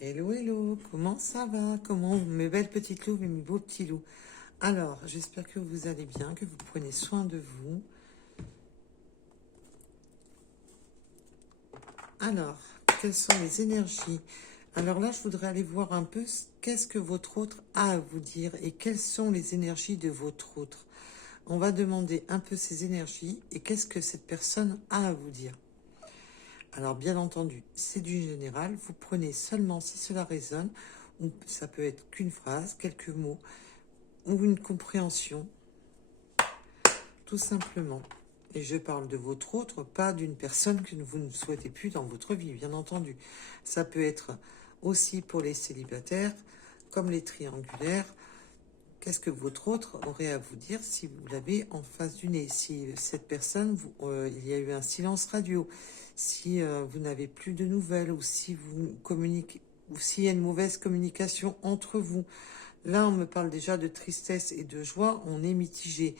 Hello, hello, comment ça va? Comment mes belles petites loups et mes beaux petits loups? Alors, j'espère que vous allez bien, que vous prenez soin de vous. Alors, quelles sont les énergies? Alors là, je voudrais aller voir un peu qu'est-ce que votre autre a à vous dire et quelles sont les énergies de votre autre. On va demander un peu ces énergies et qu'est-ce que cette personne a à vous dire. Alors, bien entendu, c'est du général. Vous prenez seulement si cela résonne, ou ça peut être qu'une phrase, quelques mots, ou une compréhension, tout simplement. Et je parle de votre autre, pas d'une personne que vous ne souhaitez plus dans votre vie, bien entendu. Ça peut être aussi pour les célibataires, comme les triangulaires. Qu'est-ce que votre autre aurait à vous dire si vous l'avez en face du nez? Si cette personne, il y a eu un silence radio, si vous n'avez plus de nouvelles, ou si vous communiquez, ou s'il y a une mauvaise communication entre vous. Là, on me parle déjà de tristesse et de joie, on est mitigé.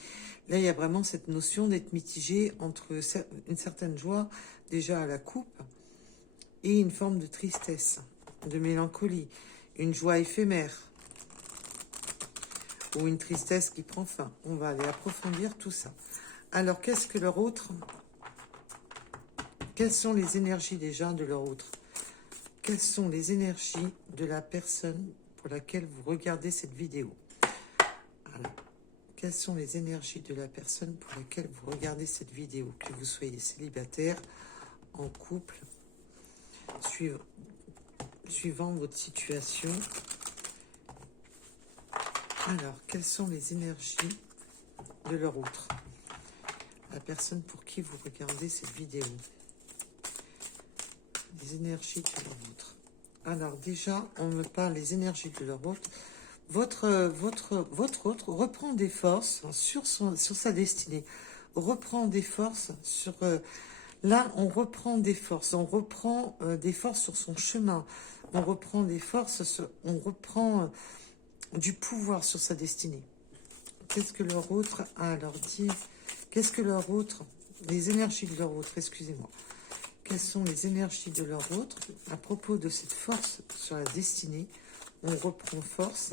Là, il y a vraiment cette notion d'être mitigé entre une certaine joie, déjà à la coupe, et une forme de tristesse, de mélancolie, une joie éphémère, ou une tristesse qui prend fin. On va aller approfondir tout ça. Alors, qu'est-ce que leur autre? Quelles sont les énergies déjà de leur autre? Quelles sont les énergies de la personne pour laquelle vous regardez cette vidéo? Alors, quelles sont les énergies de la personne pour laquelle vous regardez cette vidéo? Que vous soyez célibataire, en couple, suivant votre situation. Alors, quelles sont les énergies de leur autre? La personne pour qui vous regardez cette vidéo. Les énergies de leur autre. Alors déjà, on me parle des énergies de leur autre. Votre autre reprend des forces sur sa destinée. Reprend des forces sur... là, on reprend des forces. On reprend des forces sur son chemin. On reprend des forces. On reprend du pouvoir sur sa destinée. Qu'est-ce que leur autre a à leur dire? Qu'est-ce que leur autre... Les énergies de leur autre, excusez-moi. Quelles sont les énergies de leur autre à propos de cette force sur la destinée? On reprend force.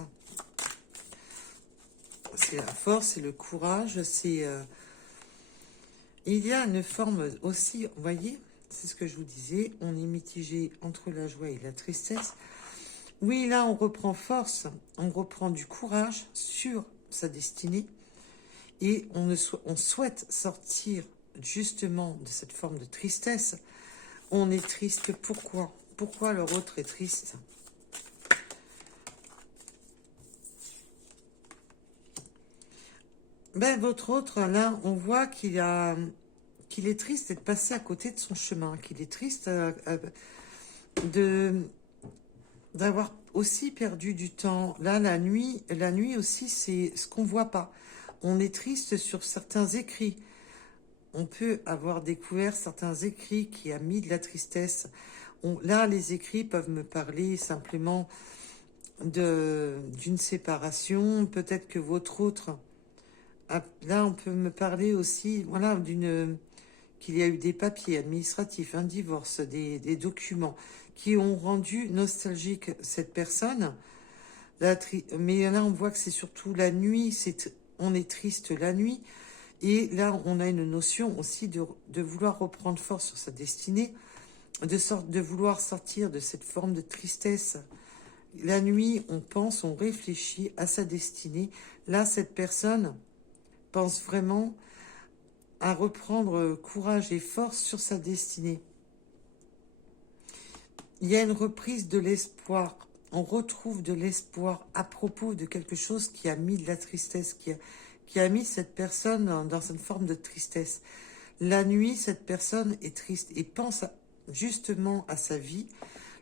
C'est la force, c'est le courage, c'est... Il y a une forme aussi, vous voyez, c'est ce que je vous disais, on est mitigé entre la joie et la tristesse. Oui, là, on reprend force, on reprend du courage sur sa destinée et on souhaite sortir justement de cette forme de tristesse. On est triste, pourquoi? Pourquoi leur autre est triste? Ben, votre autre, là, on voit qu'il est triste d'être passé à côté de son chemin, qu'il est triste d'avoir aussi perdu du temps. Là, la nuit aussi, c'est ce qu'on voit pas. On est triste sur certains écrits. On peut avoir découvert certains écrits qui a mis de la tristesse. Là, les écrits peuvent me parler simplement d'une séparation. Peut-être que votre autre... Là, on peut me parler aussi, voilà, qu'il y a eu des papiers administratifs, un divorce, des documents qui ont rendu nostalgique cette personne. Mais là, on voit que c'est surtout la nuit, on est triste la nuit. Et là, on a une notion aussi de vouloir reprendre force sur sa destinée, de vouloir sortir de cette forme de tristesse. La nuit, on pense, on réfléchit à sa destinée. Là, cette personne pense vraiment à reprendre courage et force sur sa destinée. Il y a une reprise de l'espoir. On retrouve de l'espoir à propos de quelque chose qui a mis de la tristesse, qui a mis cette personne dans une forme de tristesse. La nuit, cette personne est triste et pense justement à sa vie.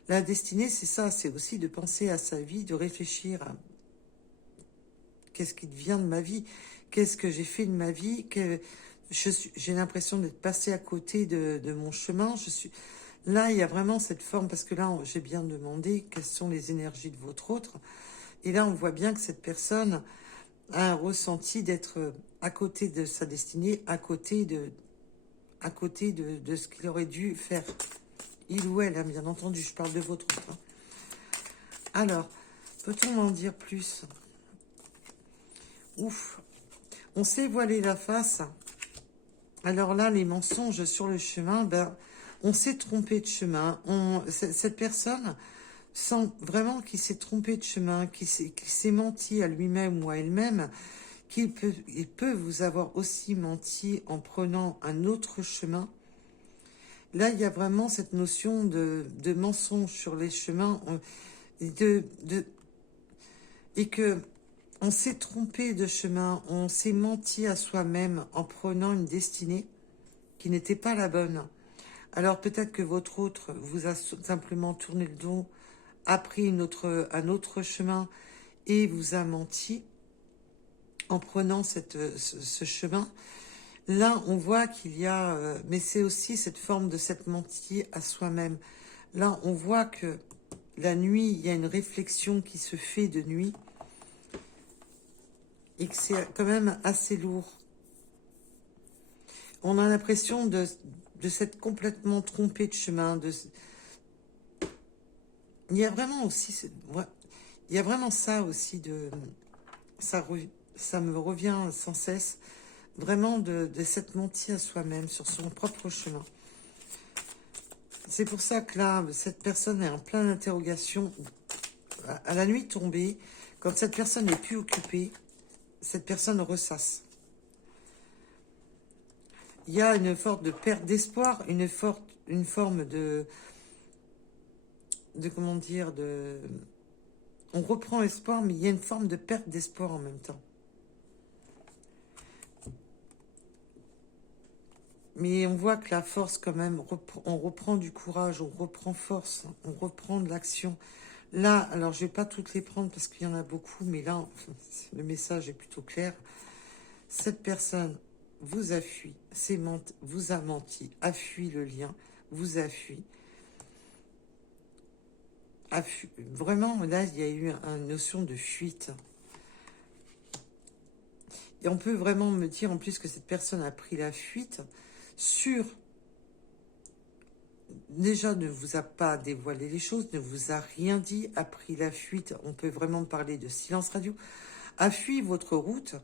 La destinée, c'est ça, c'est aussi de penser à sa vie, de réfléchir à qu'est-ce qui devient de ma vie, qu'est-ce que j'ai fait de ma vie, j'ai l'impression d'être passé à côté de mon chemin. Là, il y a vraiment cette forme, parce que là, j'ai bien demandé quelles sont les énergies de votre autre. Et là, on voit bien que cette personne a un ressenti d'être à côté de sa destinée, à côté de ce qu'il aurait dû faire. Il ou elle, hein, bien entendu, je parle de votre autre. Hein. Alors, peut-on en dire plus? Ouf, on s'est voilé la face. Alors là, les mensonges sur le chemin, ben, on s'est trompé de chemin. Cette personne sent vraiment qu'il s'est trompé de chemin, qu'il s'est menti à lui-même ou à elle-même, il peut vous avoir aussi menti en prenant un autre chemin. Là, il y a vraiment cette notion de mensonge sur les chemins, et que on s'est trompé de chemin, on s'est menti à soi-même en prenant une destinée qui n'était pas la bonne. Alors peut-être que votre autre vous a simplement tourné le dos, a pris un autre chemin et vous a menti en prenant ce chemin. Là, on voit qu'il y a... mais c'est aussi cette forme de cette mentie à soi-même. Là, on voit que la nuit, il y a une réflexion qui se fait de nuit et que c'est quand même assez lourd. On a l'impression de s'être complètement trompé de chemin. Il y a vraiment aussi... il y a vraiment ça aussi ça me revient sans cesse, vraiment de s'être menti à soi-même sur son propre chemin. C'est pour ça que là, cette personne est en pleine interrogation. À la nuit tombée, quand cette personne n'est plus occupée, cette personne ressasse. Il y a une forme de perte d'espoir, une forme de comment dire, on reprend espoir, mais il y a une forme de perte d'espoir en même temps. Mais on voit que la force, quand même, on reprend du courage, on reprend force, on reprend de l'action. Là, alors je vais pas toutes les prendre parce qu'il y en a beaucoup, mais là, le message est plutôt clair. Cette personne vous a fui, vous a menti, a fui le lien, vous a fui. Vraiment, là, il y a eu une notion de fuite. Et on peut vraiment me dire en plus que cette personne a pris la fuite sur... Déjà, ne vous a pas dévoilé les choses, ne vous a rien dit, a pris la fuite. On peut vraiment parler de silence radio. A fui votre route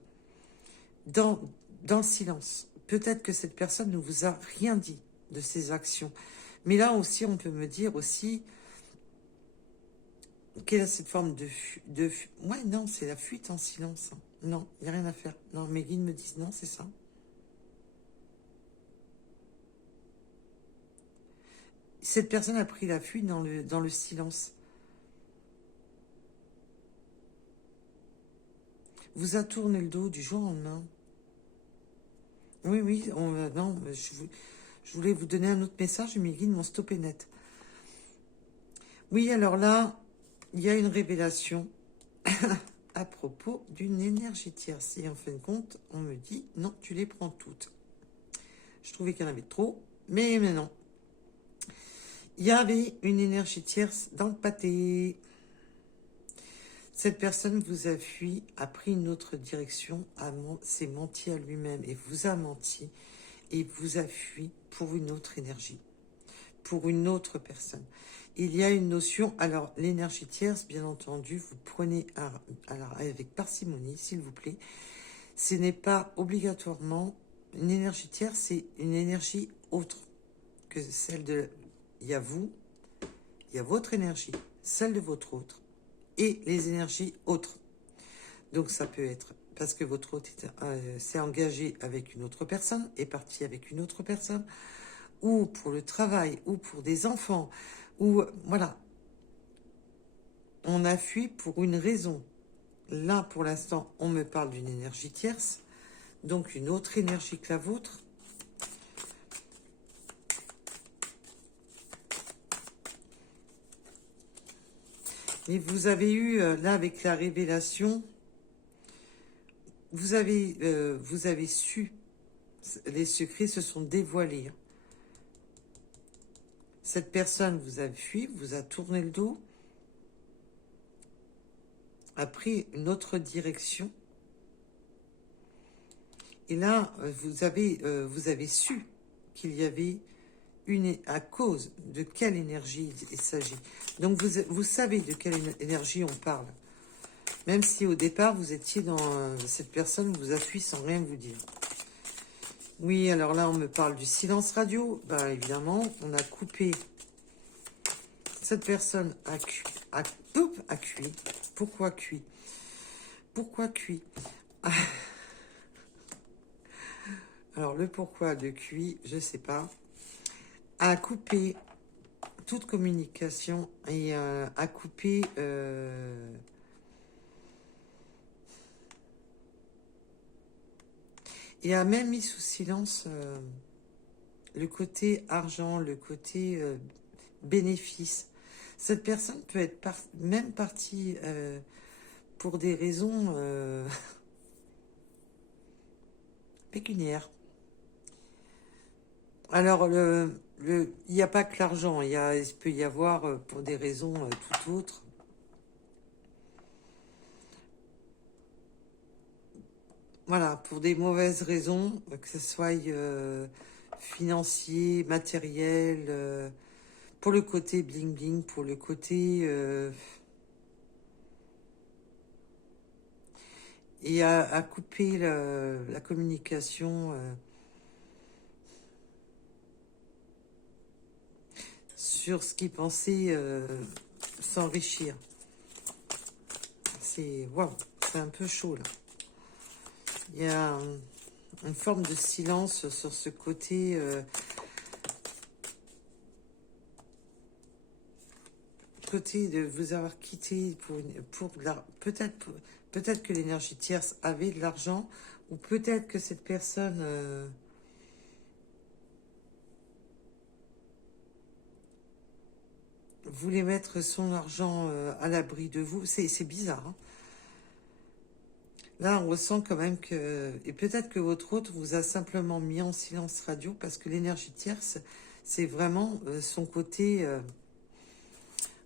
dans le silence. Peut-être que cette personne ne vous a rien dit de ses actions. Mais là aussi, on peut me dire aussi quelle est cette forme ouais, non, c'est la fuite en silence. Non, il n'y a rien à faire. Non, mes guides me disent non, c'est ça. Cette personne a pris la fuite dans le silence. Vous a tourné le dos du jour au lendemain. Oui, oui, non, je voulais vous donner un autre message, mais mes guides m'ont stoppé net. Oui, alors là, il y a une révélation à propos d'une énergie tierce. Et en fin de compte, on me dit, non, tu les prends toutes. Je trouvais qu'il y en avait trop, mais non. Il y avait une énergie tierce dans le pâté. Cette personne vous a fui, a pris une autre direction, s'est menti à lui-même et vous a menti et vous a fui pour une autre énergie, pour une autre personne. Il y a une notion, alors l'énergie tierce, bien entendu, vous prenez alors avec parcimonie, s'il vous plaît. Ce n'est pas obligatoirement une énergie tierce, c'est une énergie autre que celle de... Il y a vous, il y a votre énergie, celle de votre autre, et les énergies autres. Donc ça peut être parce que votre autre s'est engagé avec une autre personne, est parti avec une autre personne, ou pour le travail, ou pour des enfants, ou voilà. On a fui pour une raison. Là, pour l'instant, on me parle d'une énergie tierce, donc une autre énergie que la vôtre. Et vous avez eu, là, avec la révélation, vous avez su, les secrets se sont dévoilés. Cette personne vous a fui, vous a tourné le dos, a pris une autre direction. Et là, vous avez su qu'il y avait à cause de quelle énergie il s'agit. Donc vous savez de quelle énergie on parle. Même si au départ vous étiez dans cette personne vous appuie sans rien vous dire. Oui, alors là on me parle du silence radio. Bah évidemment, on a coupé. Cette personne a cuit. Pourquoi cuit? Pourquoi cuit? Alors le pourquoi de cuit, je sais pas. A coupé toute communication et a coupé et a même mis sous silence le côté argent, le côté bénéfice. Cette personne peut être même partie pour des raisons pécuniaires. Alors, il n'y a pas que l'argent, il peut y avoir pour des raisons tout autres. Voilà, pour des mauvaises raisons, que ce soit financier, matériel, pour le côté bling bling, pour le côté... et à couper la communication sur ce qu'il pensait s'enrichir. C'est waouh, c'est un peu chaud là. Il y a une forme de silence sur ce côté de vous avoir quitté pour peut-être que l'énergie tierce avait de l'argent, ou peut-être que cette personne voulait mettre son argent à l'abri de vous. C'est bizarre, hein. Là, on ressent quand même que... Et peut-être que votre hôte vous a simplement mis en silence radio, parce que l'énergie tierce, c'est vraiment son côté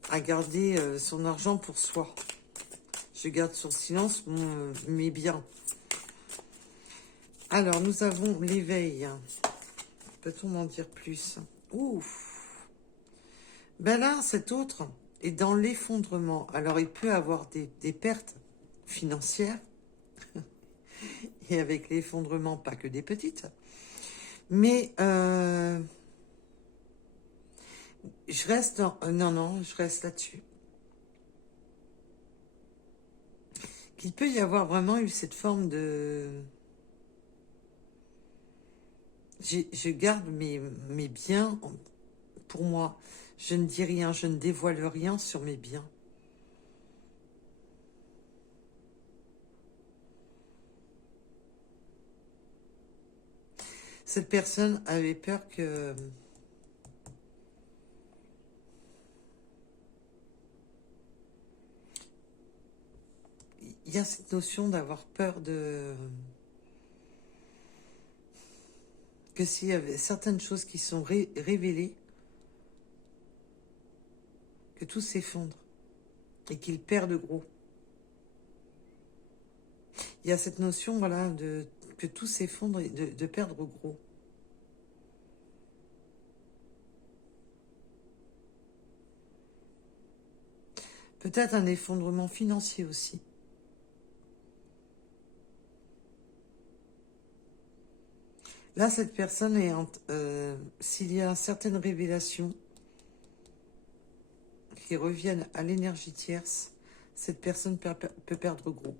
à garder son argent pour soi. Je garde son silence, mes biens. Alors, nous avons l'éveil. Peut-on en dire plus? Ouf. Ben là, cet autre est dans l'effondrement. Alors, il peut avoir des pertes financières. Et avec l'effondrement, pas que des petites. Mais je reste dans... non, je reste là-dessus. Qu'il peut y avoir vraiment eu cette forme de... Je garde mes biens pour moi. Je ne dis rien, je ne dévoile rien sur mes biens. Cette personne avait peur que... Il y a cette notion d'avoir peur de... Que s'il y avait certaines choses qui sont révélées, que tout s'effondre et qu'il perd de gros. Il y a cette notion, voilà, que tout s'effondre et de perdre gros. Peut-être un effondrement financier aussi. Là, cette personne est... s'il y a certaines révélations qui reviennent à l'énergie tierce, cette personne peut perdre gros.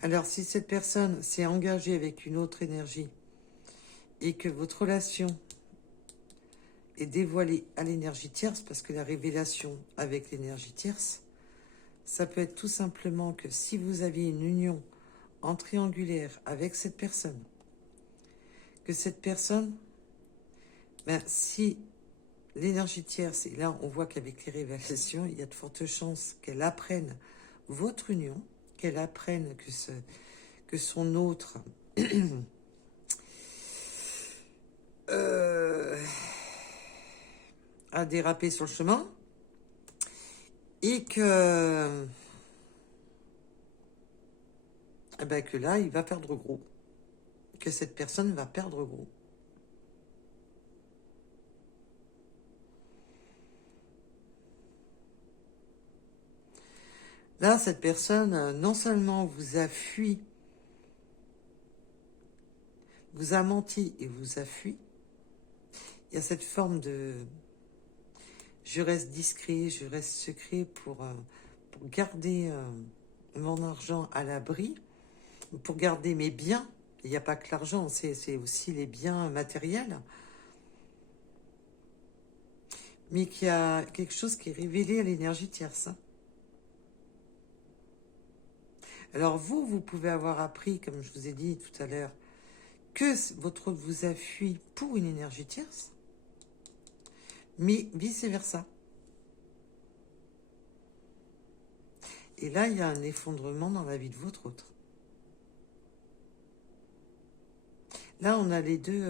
Alors, si cette personne s'est engagée avec une autre énergie et que votre relation est dévoilée à l'énergie tierce, parce que la révélation avec l'énergie tierce, ça peut être tout simplement que si vous aviez une union en triangulaire avec cette personne, que cette personne, ben, si l'énergie tierce, et là on voit qu'avec les révélations, il y a de fortes chances qu'elle apprenne votre union, qu'elle apprenne que son autre a dérapé sur le chemin, et que, eh ben, que là, il va perdre gros. que cette personne va perdre gros. Là, cette personne, non seulement vous a fui, vous a menti et vous a fui, il y a cette forme de je reste discret, je reste secret pour garder mon argent à l'abri, pour garder mes biens. Il n'y a pas que l'argent, c'est aussi les biens matériels. Mais qu'il y a quelque chose qui est révélé à l'énergie tierce. Alors vous pouvez avoir appris, comme je vous ai dit tout à l'heure, que votre hôte vous a fui pour une énergie tierce, mais vice-versa. Et là, il y a un effondrement dans la vie de votre autre. Là, on a les deux.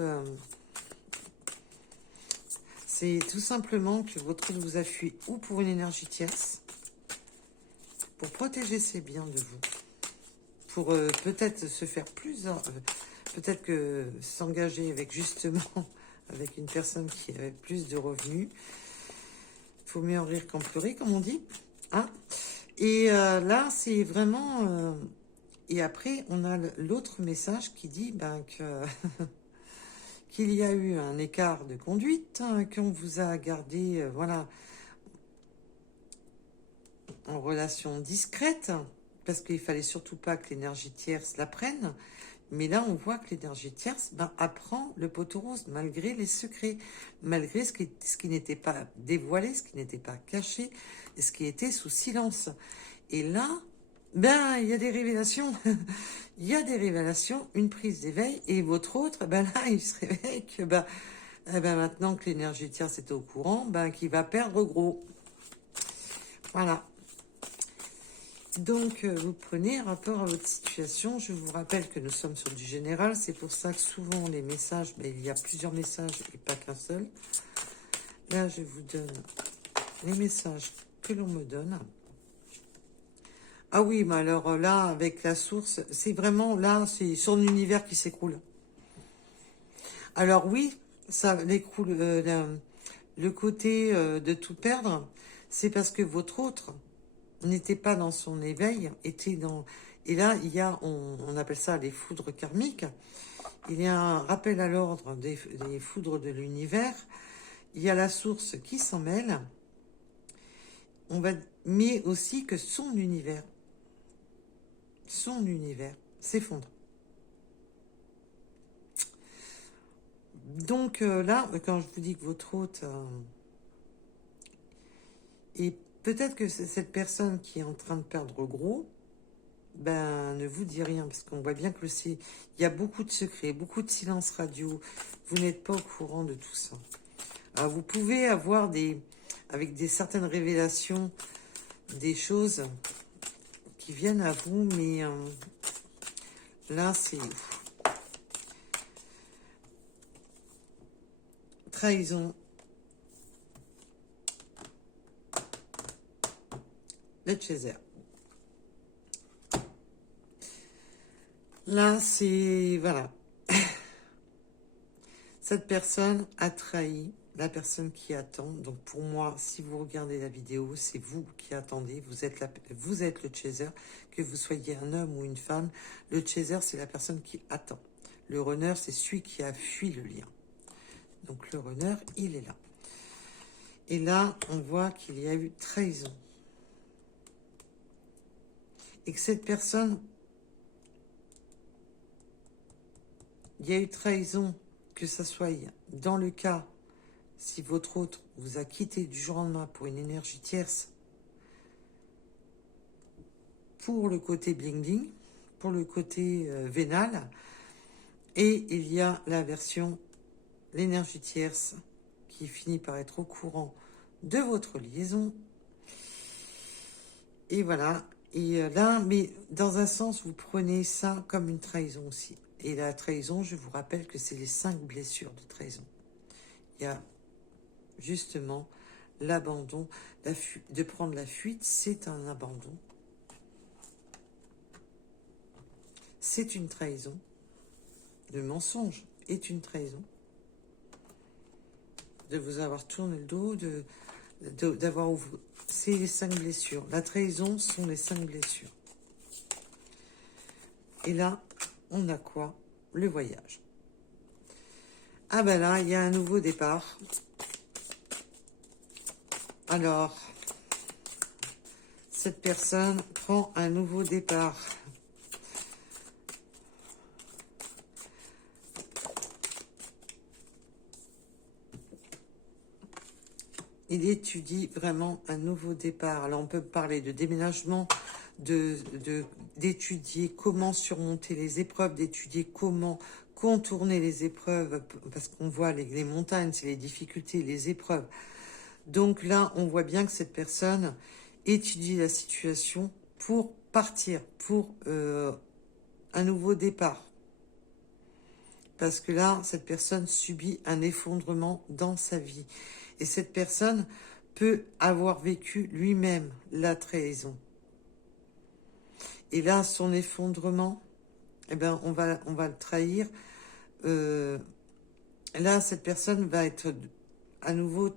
C'est tout simplement que votre autre vous a fui ou pour une énergie tierce, pour protéger ses biens de vous, pour peut-être se faire plus... peut-être que s'engager avec justement avec une personne qui avait plus de revenus. Il faut mieux en rire qu'en pleurer, comme on dit. Hein, et là, c'est vraiment... et après, on a l'autre message qui dit que qu'il y a eu un écart de conduite, hein, qu'on vous a gardé, voilà, en relation discrète, parce qu'il fallait surtout pas que l'énergie tierce la prenne. Mais là, on voit que l'énergie tierce apprend le poteau rose, malgré les secrets, malgré ce qui n'était pas dévoilé, ce qui n'était pas caché, et ce qui était sous silence. Et là, il y a des révélations. Il y a des révélations, une prise d'éveil, et votre autre, là, il se réveille que, maintenant que l'énergie tierce est au courant, qu'il va perdre gros. Voilà. Donc, vous prenez rapport à votre situation. Je vous rappelle que nous sommes sur du général. C'est pour ça que souvent, les messages, il y a plusieurs messages et pas qu'un seul. Là, je vous donne les messages que l'on me donne. Ah oui, mais alors là, avec la source, c'est vraiment, là, c'est son univers qui s'écroule. Alors oui, ça l'écroule, le côté de tout perdre, c'est parce que votre autre n'était pas dans son éveil, était dans... Et là, il y a, on appelle ça les foudres karmiques. Il y a un rappel à l'ordre des foudres de l'univers. Il y a la source qui s'en mêle. Mais aussi que son univers s'effondre. Donc là, quand je vous dis que votre hôte... et peut-être que cette personne qui est en train de perdre gros, ne vous dit rien, parce qu'on voit bien que il y a beaucoup de secrets, beaucoup de silence radio. Vous n'êtes pas au courant de tout ça. Alors, vous pouvez avoir avec des certaines révélations, des choses qui viennent à vous, mais là, c'est trahison. Le Chaser. Là, c'est... Voilà. Cette personne a trahi la personne qui attend. Donc, pour moi, si vous regardez la vidéo, c'est vous qui attendez. Vous êtes le chaser. Que vous soyez un homme ou une femme, le chaser, c'est la personne qui attend. Le runner, c'est celui qui a fui le lien. Donc, le runner, il est là. Et là, on voit qu'il y a eu trahison. Et que cette personne... Il y a eu trahison, que ça soit dans le cas, si votre autre vous a quitté du jour au lendemain pour une énergie tierce, pour le côté bling-bling, pour le côté vénal, et il y a la version, l'énergie tierce, qui finit par être au courant de votre liaison. Et voilà, et là, mais dans un sens, vous prenez ça comme une trahison aussi. Et la trahison, je vous rappelle que c'est les 5 blessures de trahison. Il y a justement l'abandon, de prendre la fuite, c'est un abandon. C'est une trahison. Le mensonge est une trahison. De vous avoir tourné le dos, d'avoir ouvert. C'est les 5 blessures. La trahison sont les 5 blessures. Et là, on a quoi? Le voyage. Ah ben là, il y a un nouveau départ. Alors, cette personne prend un nouveau départ. Il étudie vraiment un nouveau départ. Alors, on peut parler de déménagement, d'étudier comment surmonter les épreuves, d'étudier comment contourner les épreuves, parce qu'on voit les montagnes, c'est les difficultés, les épreuves. Donc là, on voit bien que cette personne étudie la situation pour partir, pour un nouveau départ. Parce que là, cette personne subit un effondrement dans sa vie. Et cette personne peut avoir vécu lui-même la trahison. Et là, son effondrement, eh ben, on va le trahir. Là, cette personne va être à nouveau,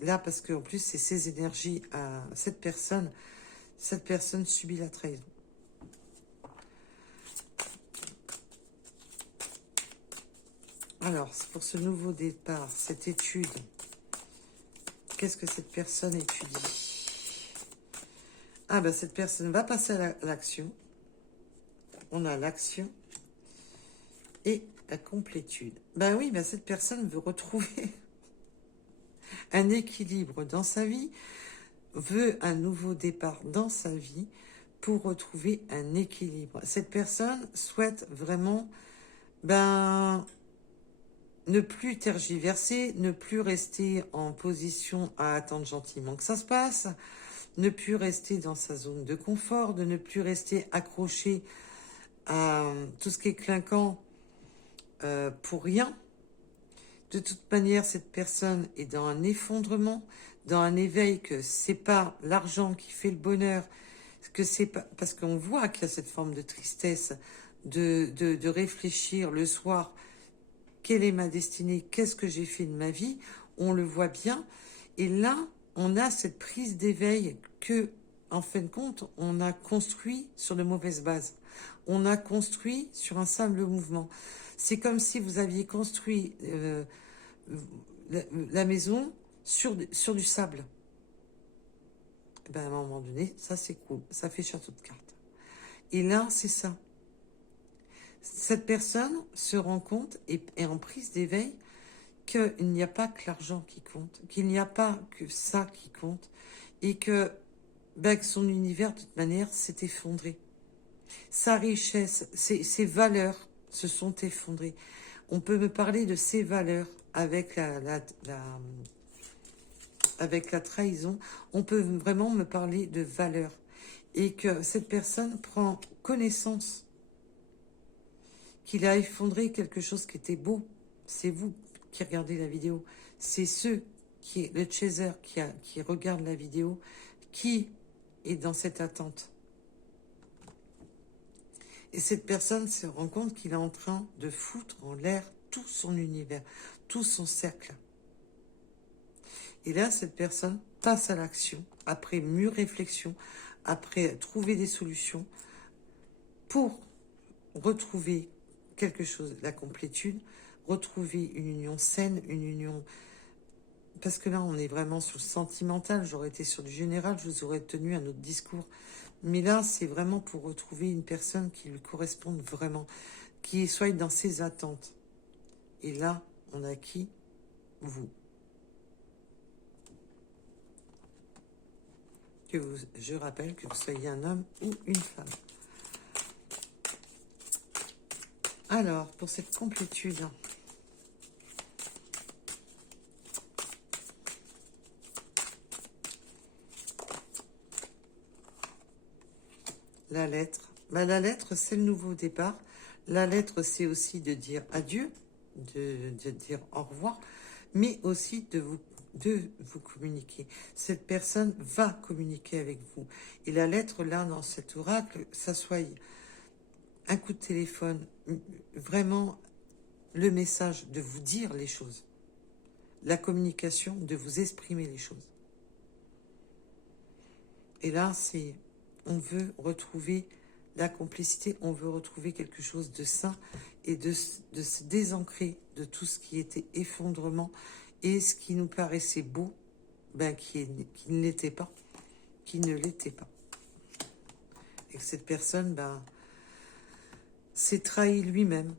là, parce qu'en plus, c'est ses énergies à cette personne subit la trahison. Alors, pour ce nouveau départ, cette étude, qu'est-ce que cette personne étudie? Ah ben, cette personne va passer à l'action. On a l'action et la complétude. Ben oui, ben cette personne veut retrouver un équilibre dans sa vie, veut un nouveau départ dans sa vie pour retrouver un équilibre. Cette personne souhaite vraiment ne plus tergiverser, ne plus rester en position à attendre gentiment que ça se passe, ne plus rester dans sa zone de confort, de ne plus rester accroché à tout ce qui est clinquant pour rien. De toute manière, cette personne est dans un effondrement, dans un éveil que c'est pas l'argent qui fait le bonheur, que c'est pas parce qu'on voit qu'il y a cette forme de tristesse, de réfléchir le soir, quelle est ma destinée, qu'est-ce que j'ai fait de ma vie, on le voit bien. Et là, on a cette prise d'éveil que, en fin de compte, on a construit sur de mauvaises bases. On a construit sur un simple mouvement. C'est comme si vous aviez construit la maison sur du sable. Et ben, à un moment donné, ça c'est cool, ça fait château de cartes. Et là, c'est ça. Cette personne se rend compte et est en prise d'éveil qu'il n'y a pas que l'argent qui compte, qu'il n'y a pas que ça qui compte, et que son univers, de toute manière, s'est effondré. Sa richesse, ses valeurs se sont effondrées. On peut me parler de ses valeurs avec avec la trahison. On peut vraiment me parler de valeurs. Et que cette personne prend connaissance qu'il a effondré quelque chose qui était beau. C'est vous qui regardez la vidéo. C'est le chaser qui regarde la vidéo, qui est dans cette attente. Et cette personne se rend compte qu'il est en train de foutre en l'air tout son univers, tout son cercle. Et là, cette personne passe à l'action, après mûre réflexion, après trouver des solutions, pour retrouver quelque chose, la complétude, retrouver une union saine, une union... Parce que là, on est vraiment sur le sentimental. J'aurais été sur du général, je vous aurais tenu un autre discours. Mais là, c'est vraiment pour retrouver une personne qui lui corresponde vraiment, qui soit dans ses attentes. Et là, on a qui? Vous. Je rappelle que vous soyez un homme ou une femme. Alors, pour cette complétude, la lettre. La lettre, c'est le nouveau départ. La lettre, c'est aussi de dire adieu, de dire au revoir, mais aussi de vous communiquer. Cette personne va communiquer avec vous. Et la lettre, là, dans cet oracle, ça soit un coup de téléphone, vraiment le message de vous dire les choses. La communication, de vous exprimer les choses. Et là, c'est, on veut retrouver la complicité, on veut retrouver quelque chose de sain et de se désancrer de tout ce qui était effondrement et ce qui nous paraissait beau, ben, qui ne l'était pas, qui ne l'était pas. Et que cette personne, ben, s'est trahi lui-même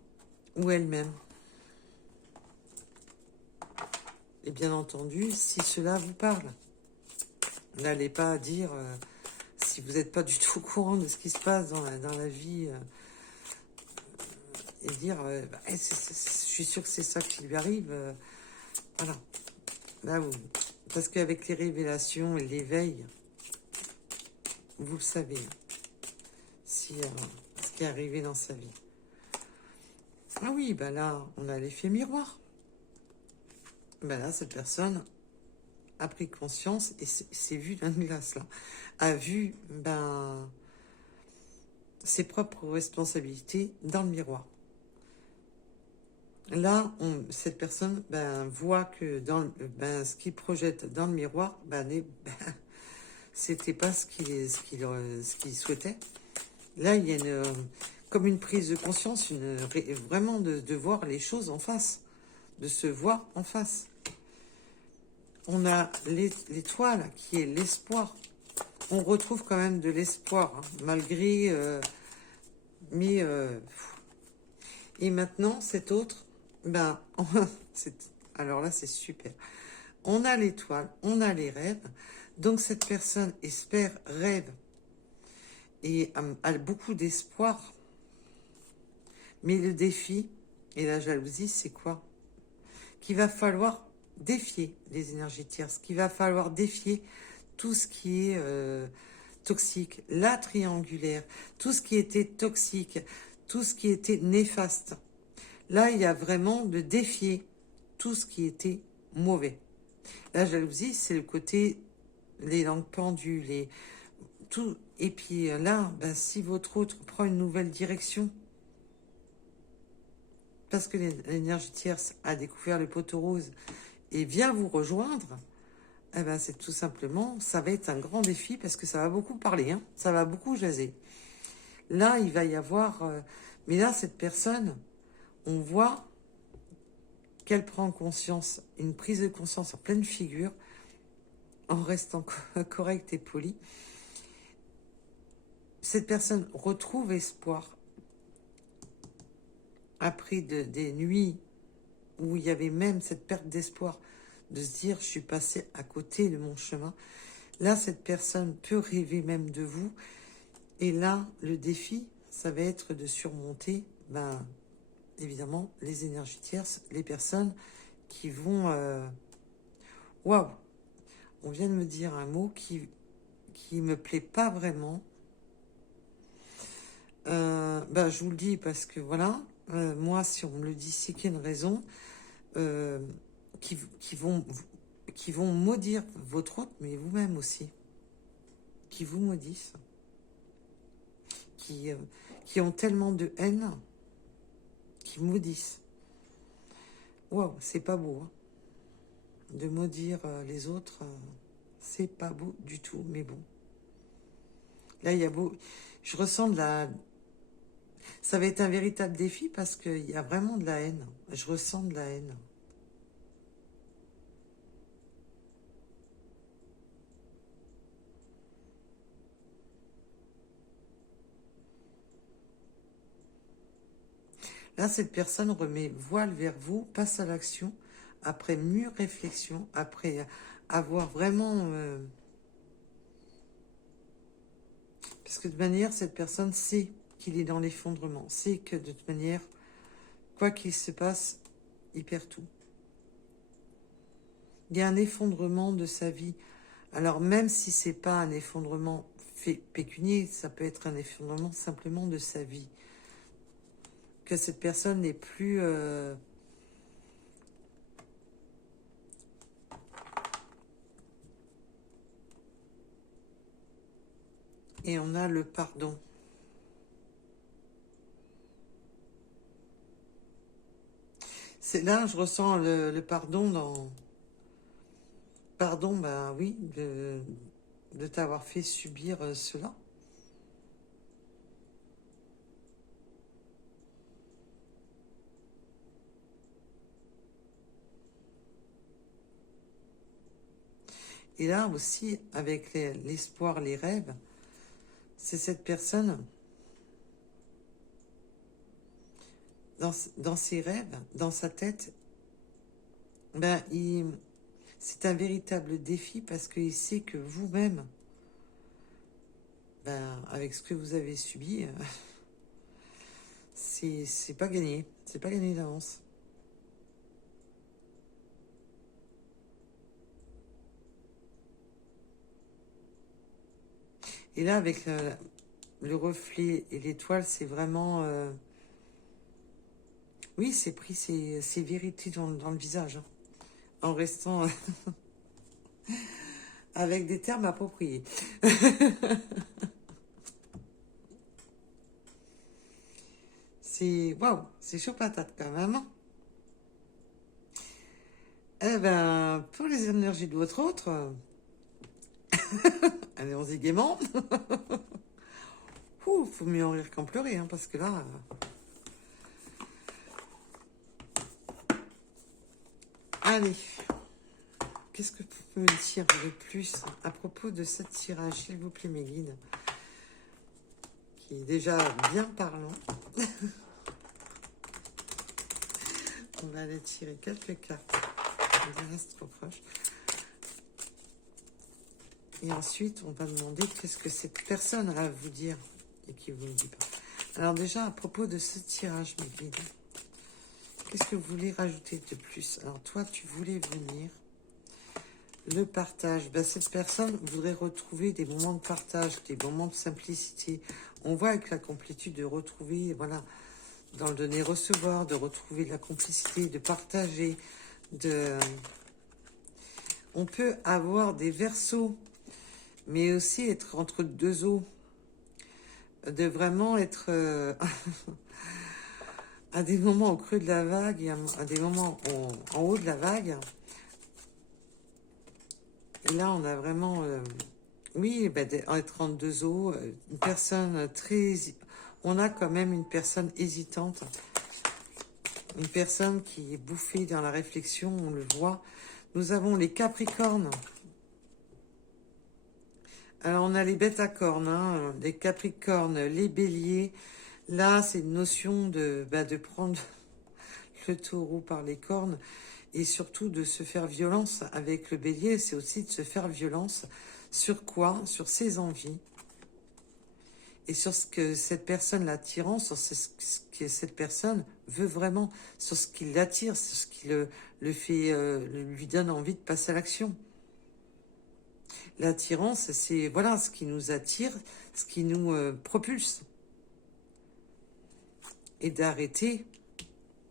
ou elle-même. Et bien entendu, si cela vous parle, n'allez pas dire, si vous n'êtes pas du tout au courant de ce qui se passe dans la vie, et dire, bah, je suis sûre que c'est ça qui lui arrive. Voilà. Là, parce qu'avec les révélations et l'éveil, vous le savez, si, ce qui est arrivé dans sa vie. Ah oui, bah là, on a l'effet miroir. Bah là, cette personne a pris conscience et s'est vu dans une glace, là. A vu, ben, ses propres responsabilités dans le miroir. Là, cette personne ben, voit que dans ce qu'il projette dans le miroir, c'était pas ce qu'il souhaitait. Là, il y a comme une prise de conscience, vraiment de voir les choses en face, de se voir en face. On a l'étoile qui est l'espoir. On retrouve quand même de l'espoir, hein, malgré... et maintenant, cet autre, ben, alors là, c'est super. On a l'étoile, on a les rêves. Donc, cette personne espère, rêve et a beaucoup d'espoir. Mais le défi et la jalousie, c'est quoi? Qu'il va falloir défier les énergies tierces, qu'il va falloir défier tout ce qui est toxique, la triangulaire, tout ce qui était toxique, tout ce qui était néfaste. Là, il y a vraiment de défier tout ce qui était mauvais. La jalousie, c'est le côté, les langues pendues, tout. Et puis là, ben, si votre autre prend une nouvelle direction, parce que l'énergie tierce a découvert le poteau rose et vient vous rejoindre, eh ben, c'est tout simplement, ça va être un grand défi parce que ça va beaucoup parler, hein, ça va beaucoup jaser. Là, il va y avoir... mais là, cette personne, on voit qu'elle prend conscience, une prise de conscience en pleine figure, en restant correcte et polie. Cette personne retrouve espoir après des nuits où il y avait même cette perte d'espoir, de se dire, je suis passé à côté de mon chemin. Là, cette personne peut rêver même de vous. Et là, le défi, ça va être de surmonter, ben, évidemment, les énergies tierces, les personnes qui vont... Waouh! On vient de me dire un mot qui me plaît pas vraiment. Ben, je vous le dis parce que voilà, moi, si on me le dit, c'est qu'il y a une raison. Qui vont maudire votre hôte, mais vous-même aussi. Qui vous maudissent. Qui ont tellement de haine, qui maudissent. Waouh, c'est pas beau. Hein. De maudire les autres, c'est pas beau du tout, mais bon. Là, il y a beau... Je ressens de la... Ça va être un véritable défi parce qu'il y a vraiment de la haine. Je ressens de la haine. Là, cette personne remet voile vers vous, passe à l'action, après mûre réflexion, après avoir vraiment... Parce que de manière, cette personne sait qu'il est dans l'effondrement, sait que de toute manière, quoi qu'il se passe, il perd tout. Il y a un effondrement de sa vie. Alors même si c'est pas un effondrement pécunier, ça peut être un effondrement simplement de sa vie. Que cette personne n'est plus... Et on a le pardon. C'est là, je ressens le pardon dans... Pardon, bah oui, de t'avoir fait subir cela. Et là aussi, avec l'espoir, les rêves, c'est cette personne, dans ses rêves, dans sa tête, ben, c'est un véritable défi parce qu'il sait que vous-même, ben, avec ce que vous avez subi, c'est pas gagné. C'est pas gagné d'avance. Et là, avec le reflet et l'étoile, c'est vraiment... oui, c'est pris ses vérités dans le visage, hein, en restant avec des termes appropriés. C'est... Waouh, c'est chaud patate quand même, hein. Eh ben, pour les énergies de votre autre, allez-y gaiement. Ouh, faut mieux en rire qu'en pleurer, hein, parce que là... Allez, qu'est-ce que vous pouvez me dire de plus à propos de ce tirage, s'il vous plaît, mes guides, qui est déjà bien parlant. On va aller tirer quelques cartes. On reste trop proche. Et ensuite, on va demander qu'est-ce que cette personne a à vous dire et qui vous le dit pas. Alors déjà, à propos de ce tirage, mes guides, qu'est-ce que vous voulez rajouter de plus? Alors toi, tu voulais venir. Le partage. Ben, cette personne voudrait retrouver des moments de partage, des moments de simplicité. On voit avec la complétude de retrouver, voilà, dans le donner-recevoir, de retrouver de la complicité, de partager, de... On peut avoir des versos, mais aussi être entre deux eaux, de vraiment être à des moments au creux de la vague et à des moments en haut de la vague. Et là, on a vraiment, oui, ben, être entre deux eaux, une personne très... On a quand même une personne hésitante, une personne qui est bouffée dans la réflexion, on le voit. Nous avons les Capricornes. Alors, on a les bêtes à cornes, hein, les Capricornes, les Béliers. Là, c'est une notion de prendre le taureau par les cornes et surtout de se faire violence avec le Bélier. C'est aussi de se faire violence sur quoi? Sur ses envies et sur ce que cette personne l'attirant, sur ce que cette personne veut vraiment, sur ce qui l'attire, sur ce qui le fait, lui donne envie de passer à l'action. L'attirance, c'est voilà ce qui nous attire, ce qui nous propulse. Et d'arrêter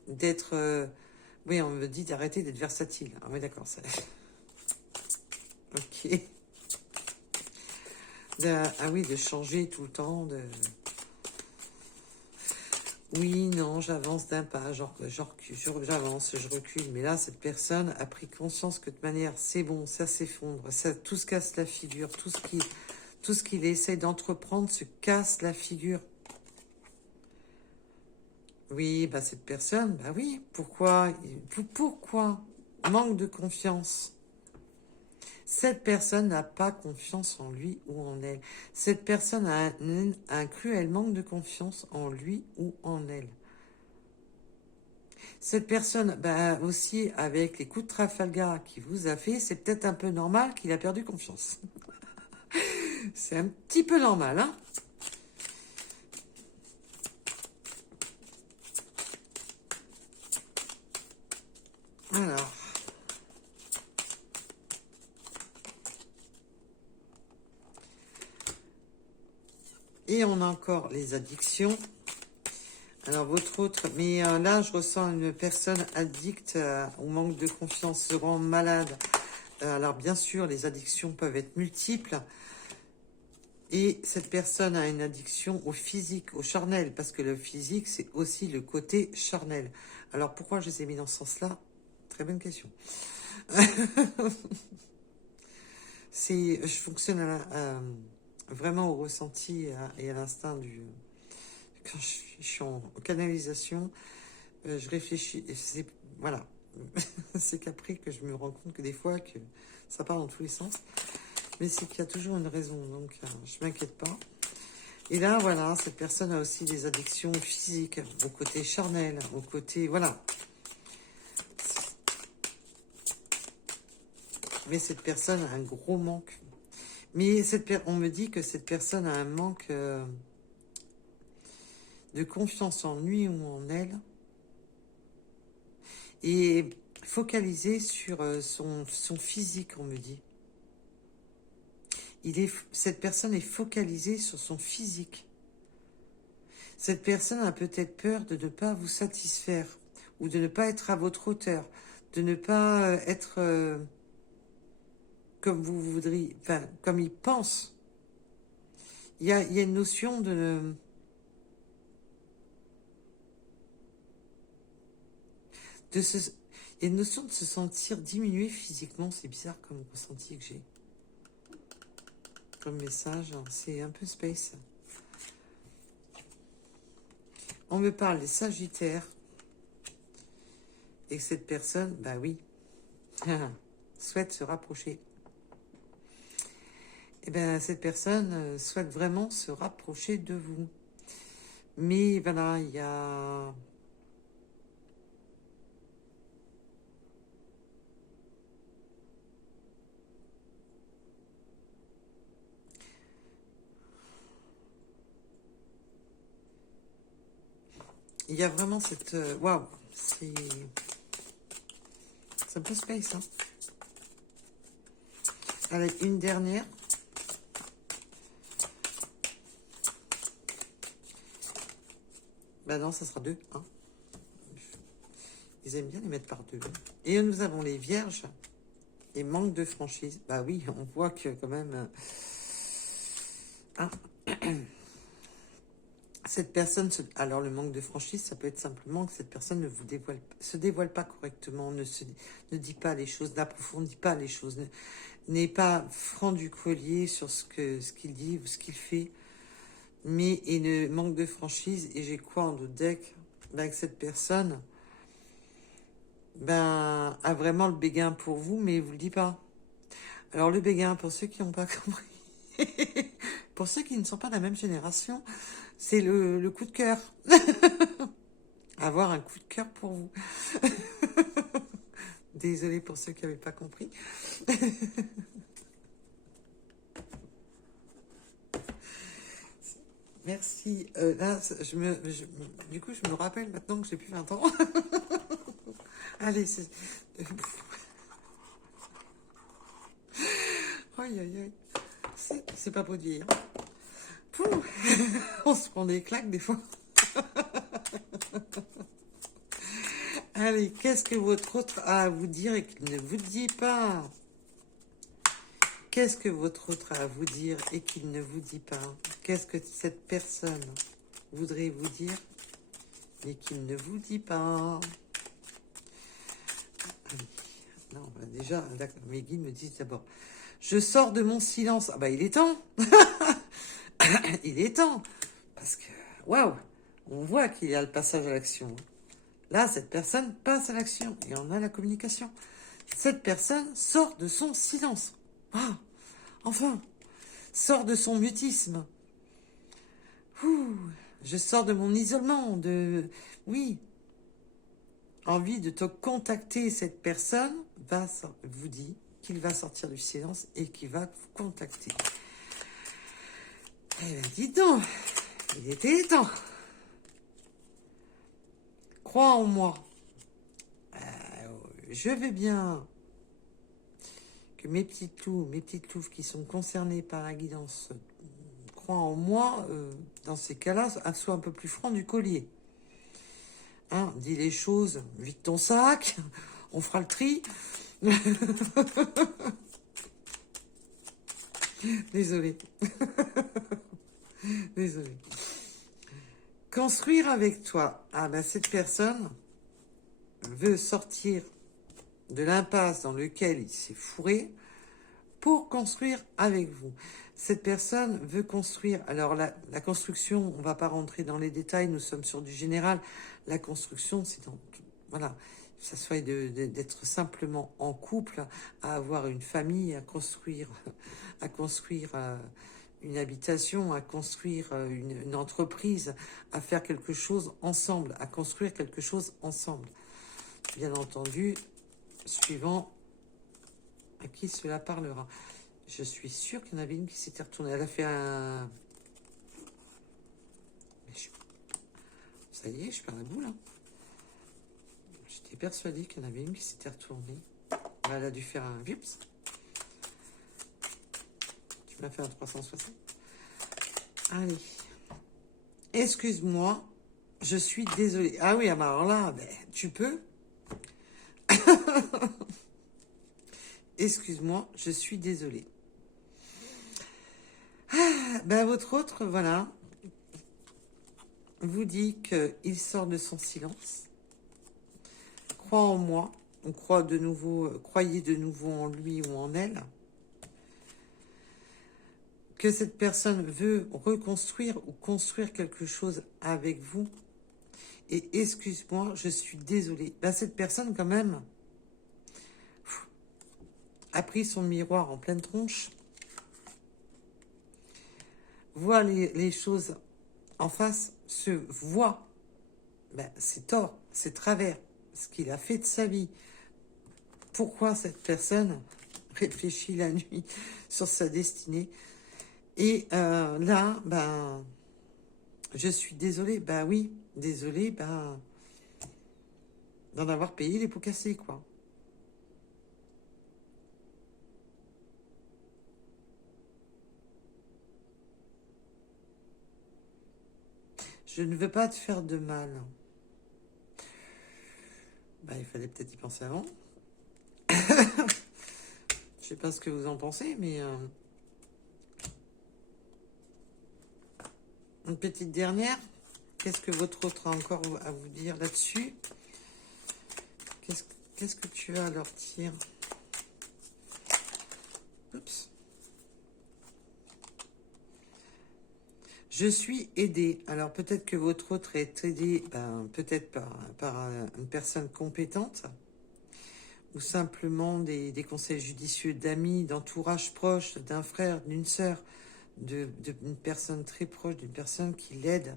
d'être... oui, on me dit d'arrêter d'être versatile. Ah oui, d'accord, ça... Ok. Ah oui, de changer tout le temps, de... Oui, non, j'avance d'un pas, j'avance, je recule. Mais là, cette personne a pris conscience que de toute manière, c'est bon, ça s'effondre, ça, tout se casse la figure, tout ce qu'il essaie d'entreprendre se casse la figure. Oui, bah cette personne, bah oui, pourquoi? Pourquoi? Manque de confiance. Cette personne n'a pas confiance en lui ou en elle. Cette personne a un cruel manque de confiance en lui ou en elle. Cette personne, bah aussi, avec les coups de Trafalgar qu'il vous a fait, c'est peut-être un peu normal qu'il a perdu confiance. C'est un petit peu normal, hein? Alors. Et on a encore les addictions. Alors, votre autre... Mais là, je ressens une personne addicte au manque de confiance, se rend malade. Alors, bien sûr, les addictions peuvent être multiples. Et cette personne a une addiction au physique, au charnel, parce que le physique, c'est aussi le côté charnel. Alors, pourquoi je les ai mis dans ce sens-là? Très bonne question. Je fonctionne vraiment au ressenti et à l'instinct du... Quand je suis en canalisation, je réfléchis, et voilà. C'est qu'après que je me rends compte que des fois, que ça part dans tous les sens. Mais c'est qu'il y a toujours une raison, donc je m'inquiète pas. Et là, voilà, cette personne a aussi des addictions physiques, au côté charnel, au côté... Voilà. Mais cette personne a un gros manque. Mais on me dit que cette personne a un manque de confiance en lui ou en elle. Et focalisé sur son physique, on me dit. Cette personne est focalisée sur son physique. Cette personne a peut-être peur de ne pas vous satisfaire ou de ne pas être à votre hauteur, de ne pas être comme vous voudriez, enfin, comme il pense. Il y a une notion de... il y a une notion de se sentir diminué physiquement. C'est bizarre comme ressenti que j'ai. Comme message, c'est un peu space. On me parle des Sagittaires. Et que cette personne, bah oui, souhaite se rapprocher. Et bien, cette personne souhaite vraiment se rapprocher de vous. Mais voilà, il y a... Il y a vraiment cette... Waouh, c'est un peu space, hein. Allez, une dernière. Ben non, ça sera deux. Hein. Ils aiment bien les mettre par deux. Et nous avons les vierges et manque de franchise. Bah oui, on voit que quand même... Hein. Cette personne... Alors le manque de franchise, ça peut être simplement que cette personne ne se dévoile pas correctement, ne dit pas les choses, n'approfondit pas les choses, n'est pas franc du collier sur ce qu'il dit ou ce qu'il fait. Mais il ne manque de franchise. Et j'ai quoi en d'autres deck? Ben, que cette personne a vraiment le béguin pour vous, mais il vous le dit pas. Alors le béguin, pour ceux qui n'ont pas compris, pour ceux qui ne sont pas de la même génération, c'est le coup de cœur. Avoir un coup de cœur pour vous. Désolée pour ceux qui n'avaient pas compris. Merci. Là, du coup, je me rappelle maintenant que j'ai plus 20 ans. Allez, aïe, aïe, aïe. C'est pas beau de vieillir. On se prend des claques des fois. Allez, qu'est-ce que votre autre a à vous dire et qu'il ne vous dit pas? Qu'est-ce que votre autre a à vous dire et qu'il ne vous dit pas? Qu'est-ce que cette personne voudrait vous dire et qu'il ne vous dit pas? Non, bah déjà, mes guides me disent d'abord, je sors de mon silence. Ah bah il est temps. Il est temps. Parce que, waouh, on voit qu'il y a le passage à l'action. Là, cette personne passe à l'action et on a la communication. Cette personne sort de son silence. Ah, enfin, sort de son mutisme. Ouh, je sors de mon isolement. Oui, envie de te contacter. Cette personne vous dit qu'il va sortir du silence et qu'il va vous contacter. Eh bien, dis donc, il était temps. Crois en moi. Je veux bien que mes petites louves qui sont concernées par la guidance croient en moi. Dans ces cas-là, sois un peu plus franc du collier. Hein, dis les choses, vide ton sac, on fera le tri. Désolée. Désolée. Construire avec toi. Ah ben cette personne, veut sortir de l'impasse dans laquelle il s'est fourré pour construire avec vous. Cette personne veut construire. Alors la construction, on ne va pas rentrer dans les détails, nous sommes sur du général. La construction, c'est dans... Voilà, que ça soit d'être simplement en couple, à avoir une famille, à construire une habitation, à construire une entreprise, à faire quelque chose ensemble, à construire quelque chose ensemble. Bien entendu, suivant à qui cela parlera. Je suis sûre qu'il y en avait une qui s'était retournée. Elle a fait un... Ça y est, je perds la boule. Hein. J'étais persuadée qu'il y en avait une qui s'était retournée. Elle a dû faire un vips. Tu m'as fait un 360. Allez. Excuse-moi, je suis désolée. Ah oui, alors là, ben, tu peux. Excuse-moi, je suis désolée. Ah, ben votre autre, voilà, vous dit qu'il sort de son silence. Crois en moi. On croit de nouveau, croyez de nouveau en lui ou en elle. Que cette personne veut reconstruire ou construire quelque chose avec vous. Et excuse-moi, je suis désolée. Ben, cette personne, quand même, a pris son miroir en pleine tronche, voit les choses en face, se voit, ben, c'est tort, c'est travers, ce qu'il a fait de sa vie. Pourquoi cette personne réfléchit la nuit sur sa destinée. Et là, ben, je suis désolée, ben oui, désolée, ben, d'en avoir payé les pots cassés, quoi. Je ne veux pas te faire de mal. Ben, il fallait peut-être y penser avant. Je sais pas ce que vous en pensez, mais... Une petite dernière. Qu'est-ce que votre autre a encore à vous dire là-dessus? Qu'est-ce que tu as à leur dire? Oups. Je suis aidé. Alors peut-être que votre autre est aidé, ben, peut-être par une personne compétente, ou simplement des conseils judicieux d'amis, d'entourage proche, d'un frère, d'une sœur, d'une personne très proche, d'une personne qui l'aide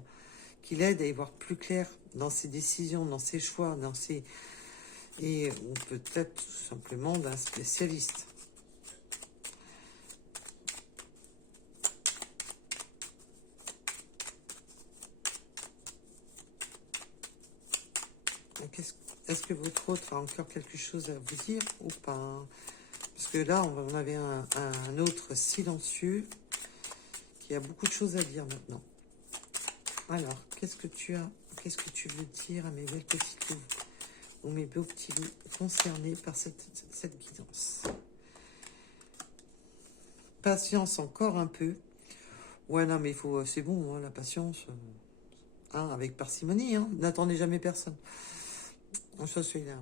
à y voir plus clair dans ses décisions, dans ses choix, et ou peut-être tout simplement d'un spécialiste. Est-ce que votre autre a encore quelque chose à vous dire ou pas? Parce que là, on avait un autre silencieux qui a beaucoup de choses à dire maintenant. Alors, qu'est-ce que tu veux dire à mes belles petites loups ou mes beaux petits loups concernés par cette guidance? Patience encore un peu. Ouais, non, mais il faut, c'est bon, hein, la patience, hein, avec parcimonie, hein, n'attendez jamais personne. Ça, c'est là.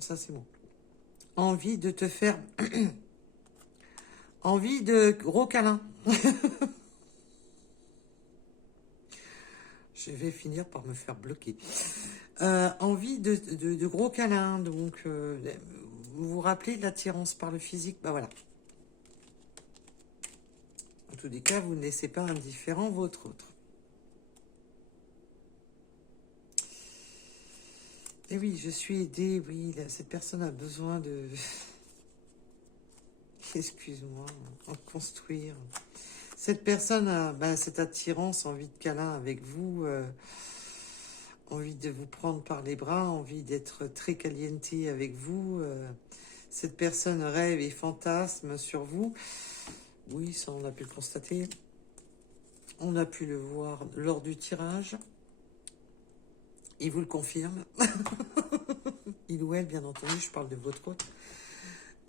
Ça, c'est bon. Envie de te faire... envie de gros câlins. Je vais finir par me faire bloquer. Envie de gros câlins. Donc, vous vous rappelez de l'attirance par le physique? Bah voilà. En tous les cas, vous ne laissez pas indifférent votre autre. Et oui, je suis aidée. Oui, là, cette personne a besoin de... Excuse-moi, en construire. Cette personne a cette attirance, envie de câlin avec vous, envie de vous prendre par les bras, envie d'être très caliente avec vous. Cette personne rêve et fantasme sur vous. Oui, ça on a pu le constater. On a pu le voir lors du tirage. Il vous le confirme. Il ou elle, bien entendu, je parle de votre autre.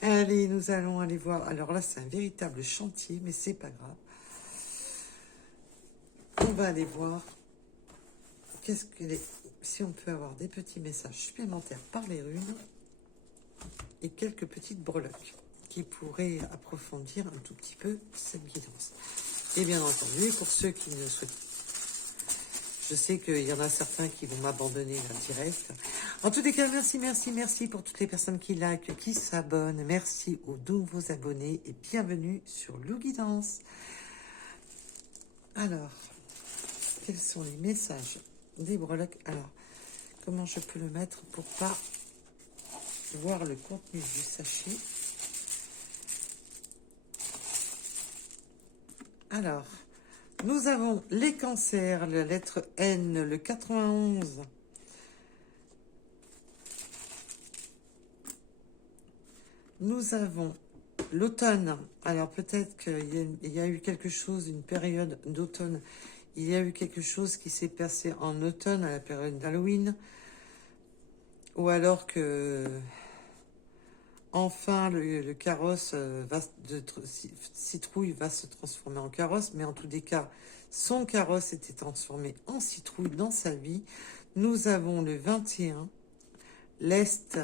Allez, nous allons aller voir. Alors là, c'est un véritable chantier, mais c'est pas grave. On va aller voir. Qu'est-ce qu'elle est... si on peut avoir des petits messages supplémentaires par les runes et quelques petites breloques qui pourraient approfondir un tout petit peu cette guidance. Et bien entendu, pour ceux qui ne souhaitent, je sais qu'il y en a certains qui vont m'abandonner là direct. En tous les cas, merci, merci, merci pour toutes les personnes qui likent, qui s'abonnent. Merci aux nouveaux abonnés et bienvenue sur Lou Guidance. Alors, quels sont les messages des breloques? Alors, comment je peux le mettre pour pas voir le contenu du sachet? Alors, nous avons les cancers, la lettre N, le 91. Nous avons l'automne. Alors peut-être qu'il y a eu quelque chose, une période d'automne. Il y a eu quelque chose qui s'est passé en automne à la période d'Halloween. Ou alors que enfin le carrosse citrouille va se transformer en carrosse. Mais en tous les cas, son carrosse était transformé en citrouille dans sa vie. Nous avons le 21, l'Est.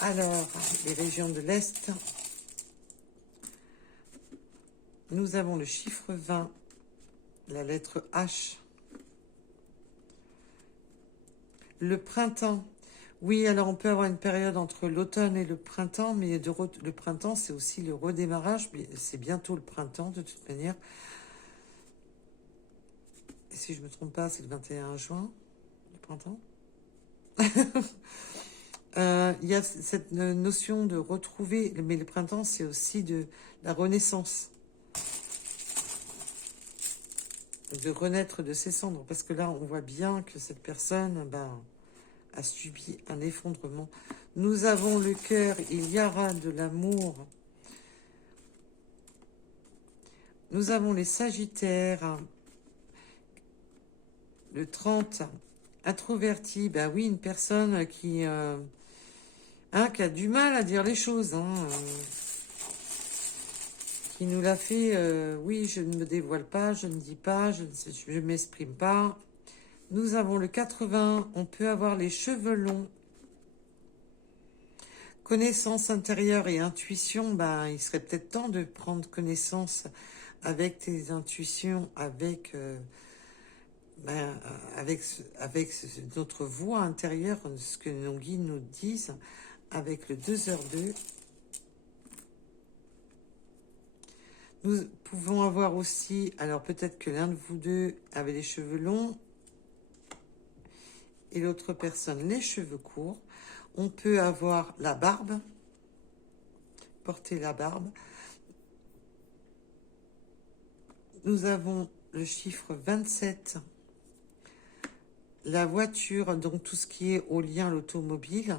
Alors, les régions de l'Est, nous avons le chiffre 20, la lettre H. Le printemps. Oui, alors on peut avoir une période entre l'automne et le printemps, mais le printemps, c'est aussi le redémarrage. C'est bientôt le printemps, de toute manière. Et si je ne me trompe pas, c'est le 21 juin, le printemps. Il y a cette notion de retrouver, mais le printemps, c'est aussi de la renaissance. De renaître de ses cendres. Parce que là, on voit bien que cette personne a subi un effondrement. Nous avons le cœur, il y aura de l'amour. Nous avons les Sagittaires. Le 30, introverti. Ben oui, une personne qui a du mal à dire les choses. Qui nous l'a fait, oui, je ne me dévoile pas, je ne dis pas, je ne m'exprime pas. Nous avons le 80, on peut avoir les cheveux longs. Connaissance intérieure et intuition, il serait peut-être temps de prendre connaissance avec tes intuitions, avec notre voix intérieure, ce que nos guides nous disent, avec le 2h2. Nous pouvons avoir aussi, alors peut-être que l'un de vous deux avait les cheveux longs et l'autre personne les cheveux courts. On peut avoir la barbe, porter la barbe. Nous avons le chiffre 27, la voiture, donc tout ce qui est au lien l'automobile.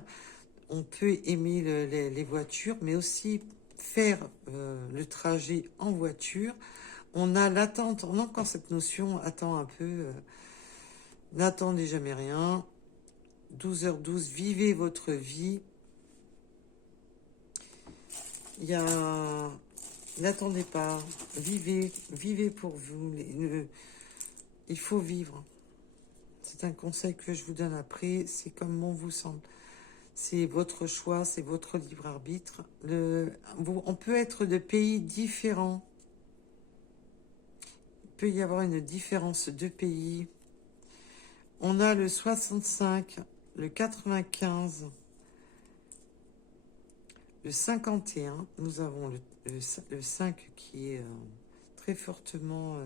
On peut aimer les voitures, mais aussi faire le trajet en voiture. On a l'attente, on a encore cette notion, attends un peu, n'attendez jamais rien. 12h12, vivez votre vie. Il y a, n'attendez pas, vivez pour vous. Il faut vivre. C'est un conseil que je vous donne après, c'est comme bon vous semble. C'est votre choix, c'est votre libre arbitre. On peut être de pays différents. Il peut y avoir une différence de pays. On a le 65, le 95, le 51. Nous avons le 5 qui est très fortement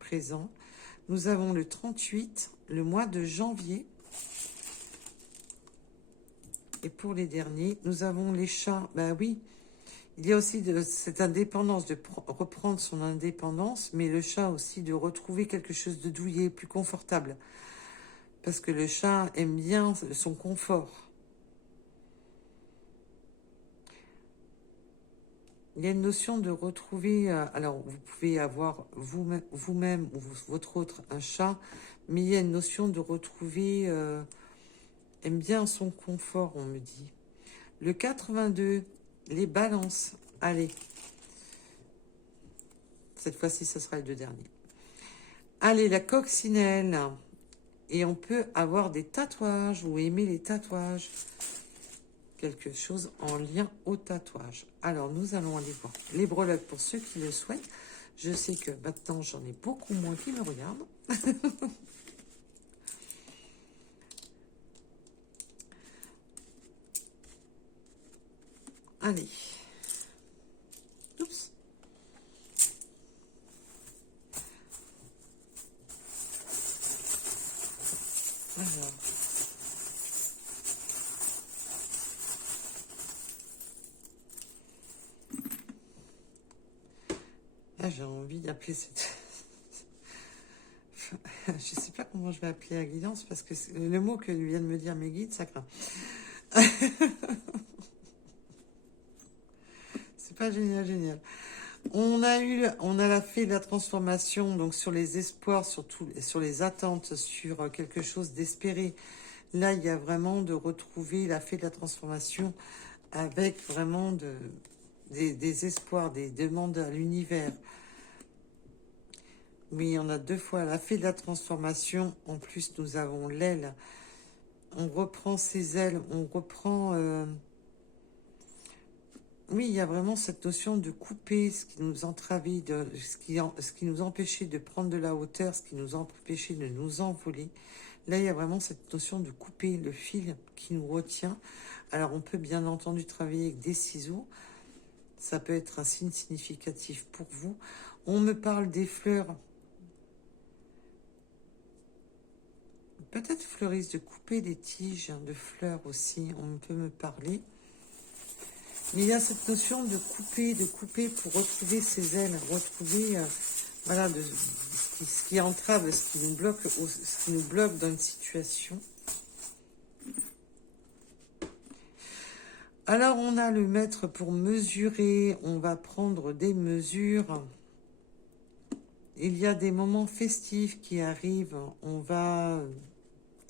présent. Nous avons le 38, le mois de janvier. Et pour les derniers, nous avons les chats. Ben oui, il y a aussi cette indépendance, de reprendre son indépendance, mais le chat aussi de retrouver quelque chose de douillet, plus confortable. Parce que le chat aime bien son confort. Il y a une notion de retrouver, alors vous pouvez avoir vous-même ou votre autre un chat, mais il y a une notion de retrouver, aime bien son confort, on me dit. Le 82, les balances, allez. Cette fois-ci, ce sera les deux derniers. Allez, la coccinelle. Et on peut avoir des tatouages ou aimer les tatouages. Quelque chose en lien au tatouage. Alors, nous allons aller voir les breloques pour ceux qui le souhaitent. Je sais que maintenant, j'en ai beaucoup moins qui me regardent. Allez. Oups. Alors. Ah, j'ai envie d'appeler cette... Je sais pas comment je vais appeler la guidance parce que le mot que vient de me dire mes guides, ça craint. C'est pas génial, génial. On a fait la transformation donc sur les espoirs, sur les attentes, sur quelque chose d'espéré. Là, il y a vraiment de retrouver la fée de la transformation avec vraiment des espoirs, des demandes à l'univers. Oui, on a deux fois la fée de la transformation. En plus, nous avons l'aile. On reprend ses ailes, on reprend... Oui, il y a vraiment cette notion de couper ce qui nous entravait, ce qui nous empêchait de prendre de la hauteur, ce qui nous empêchait de nous envoler. Là, il y a vraiment cette notion de couper le fil qui nous retient. Alors, on peut bien entendu travailler avec des ciseaux. Ça peut être un signe significatif pour vous. On me parle des fleurs. Peut-être fleuriste de couper des tiges de fleurs aussi. On peut me parler. Mais il y a cette notion de couper pour retrouver ses ailes, retrouver voilà, ce qui entrave, ce qui nous bloque dans une situation. Alors on a le maître pour mesurer, on va prendre des mesures. Il y a des moments festifs qui arrivent, on va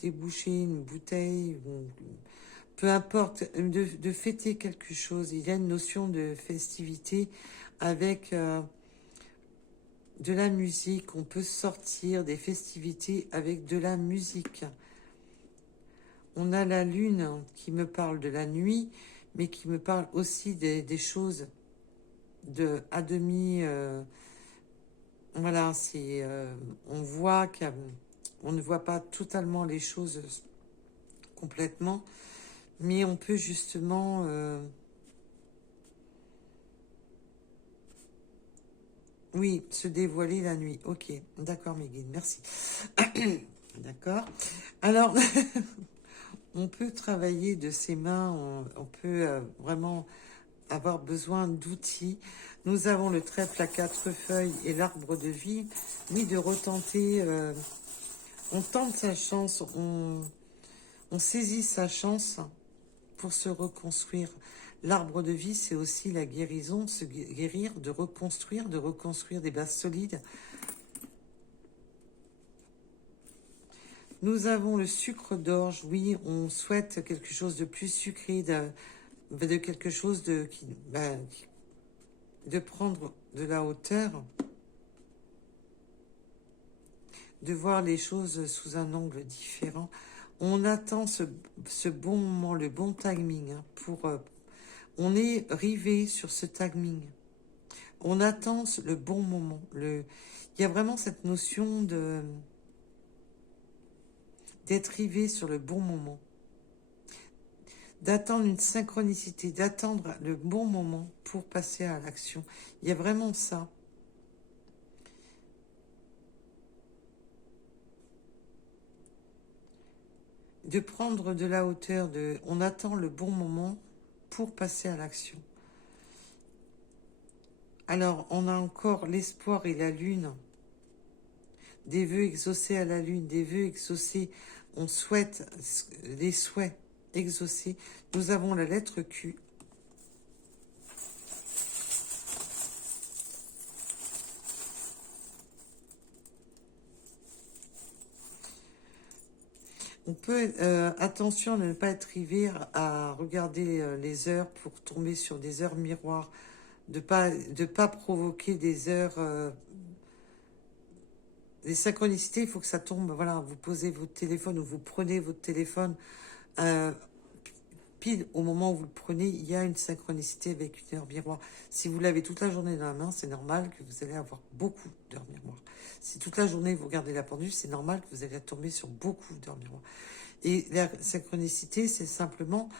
déboucher une bouteille, peu importe, de fêter quelque chose. Il y a une notion de festivité avec de la musique. On peut sortir des festivités avec de la musique. On a la lune qui me parle de la nuit, mais qui me parle aussi des choses à demi. Voilà, on voit qu'on ne voit pas totalement les choses complètement. Mais on peut justement oui, se dévoiler la nuit. Ok, d'accord mes guides, merci. D'accord. Alors, on peut travailler de ses mains, on peut vraiment avoir besoin d'outils. Nous avons le trèfle à quatre feuilles et l'arbre de vie. Oui, de retenter, on tente sa chance, on saisit sa chance pour se reconstruire. L'arbre de vie, c'est aussi la guérison, se guérir, de reconstruire des bases solides. Nous avons le sucre d'orge. Oui, on souhaite quelque chose de plus sucré, de quelque chose de prendre de la hauteur, de voir les choses sous un angle différent. On attend ce bon moment, le bon timing on est rivé sur ce timing. On attend le bon moment. Il y a vraiment cette notion d'être rivé sur le bon moment. D'attendre une synchronicité, d'attendre le bon moment pour passer à l'action. Il y a vraiment ça. De prendre de la hauteur, on attend le bon moment pour passer à l'action. Alors, on a encore l'espoir et la lune, des vœux exaucés à la lune, des vœux exaucés, on souhaite, les souhaits exaucés. Nous avons la lettre Q. On peut, attention à ne pas être rivé à regarder les heures pour tomber sur des heures miroirs, de pas provoquer des heures Les synchronicités, il faut que ça tombe. Voilà, vous posez votre téléphone ou vous prenez votre téléphone. euh, Pile au moment où vous le prenez, il y a une synchronicité avec une heure miroir. Si vous l'avez toute la journée dans la main, c'est normal que vous allez avoir beaucoup d'heures miroirs. Si toute la journée vous regardez la pendule, c'est normal que vous allez tomber sur beaucoup d'heures miroirs. Et la synchronicité, c'est simplement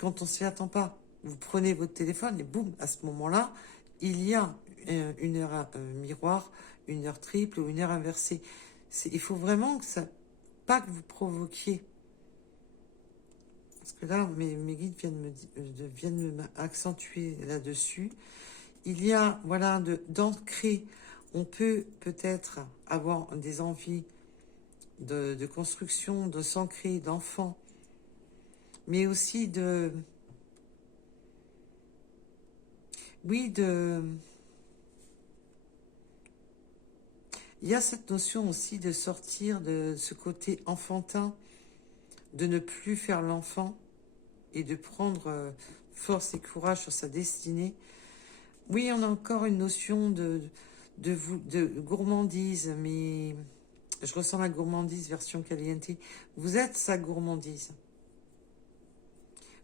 quand on s'y attend pas. Vous prenez votre téléphone et boum, à ce moment-là, il y a une heure miroir, une heure triple ou une heure inversée. Il faut vraiment que ça, pas que vous provoquiez. Parce que là, mes guides viennent accentuer là-dessus. Il y a, voilà, d'ancrer. On peut peut-être avoir des envies de construction, de s'ancrer, d'enfants, mais aussi oui, il y a cette notion aussi de sortir de ce côté enfantin, de ne plus faire l'enfant et de prendre force et courage sur sa destinée. Oui, on a encore une notion de gourmandise, mais je ressens la gourmandise version caliente. Vous êtes sa gourmandise.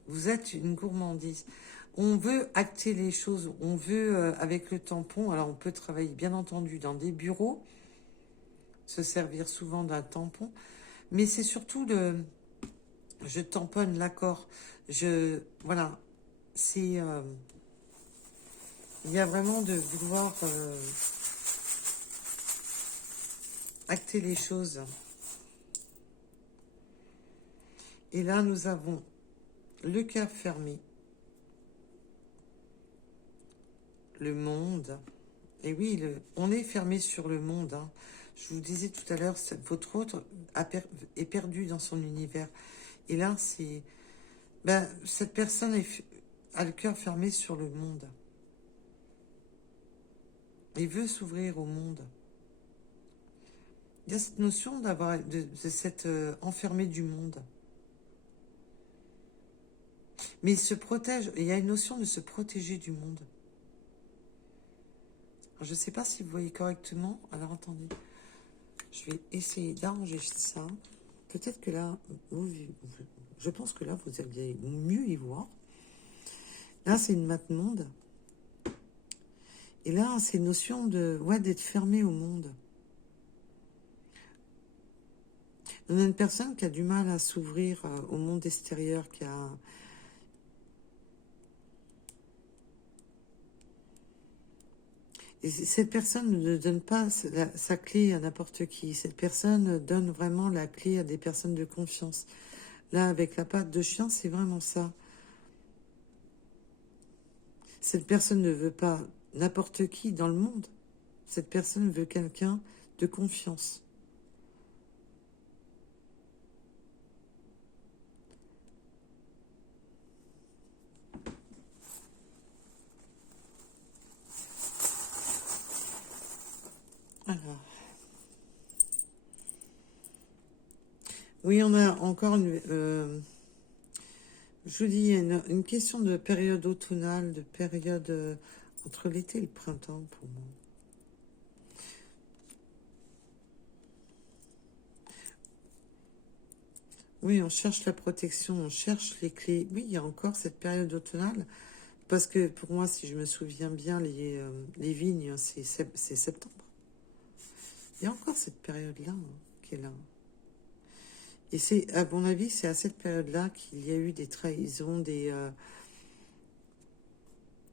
Vous êtes une gourmandise. On veut acter les choses, on veut, avec le tampon, alors on peut travailler bien entendu dans des bureaux, se servir souvent d'un tampon, mais c'est surtout je tamponne l'accord. Voilà, c'est, il y a vraiment de vouloir acter les choses. Et là, nous avons le cœur fermé, le monde. Et oui, on est fermé sur le monde. Hein. Je vous disais tout à l'heure, votre autre est perdu dans son univers. Et là, c'est... Ben, cette personne a le cœur fermé sur le monde. Il veut s'ouvrir au monde. Il y a cette notion de s'être enfermé du monde. Mais il se protège. Il y a une notion de se protéger du monde. Alors, je ne sais pas si vous voyez correctement. Alors, attendez. Je vais essayer d'arranger ça. Peut-être que là, je pense que là, vous allez mieux y voir. Là, c'est une mate monde. Et là, c'est une notion d'être fermé au monde. On a une personne qui a du mal à s'ouvrir au monde extérieur, Et cette personne ne donne pas sa clé à n'importe qui. Cette personne donne vraiment la clé à des personnes de confiance. Là, avec la patte de chien, c'est vraiment ça. Cette personne ne veut pas n'importe qui dans le monde. Cette personne veut quelqu'un de confiance. Alors. Oui, on a encore je vous dis, une question de période automnale, de période entre l'été et le printemps pour moi. Oui, on cherche la protection, on cherche les clés. Oui, il y a encore cette période automnale. Parce que pour moi, si je me souviens bien, les vignes, c'est septembre. Il y a encore cette période-là qui est là. Et c'est, à mon avis, c'est à cette période-là qu'il y a eu des trahisons,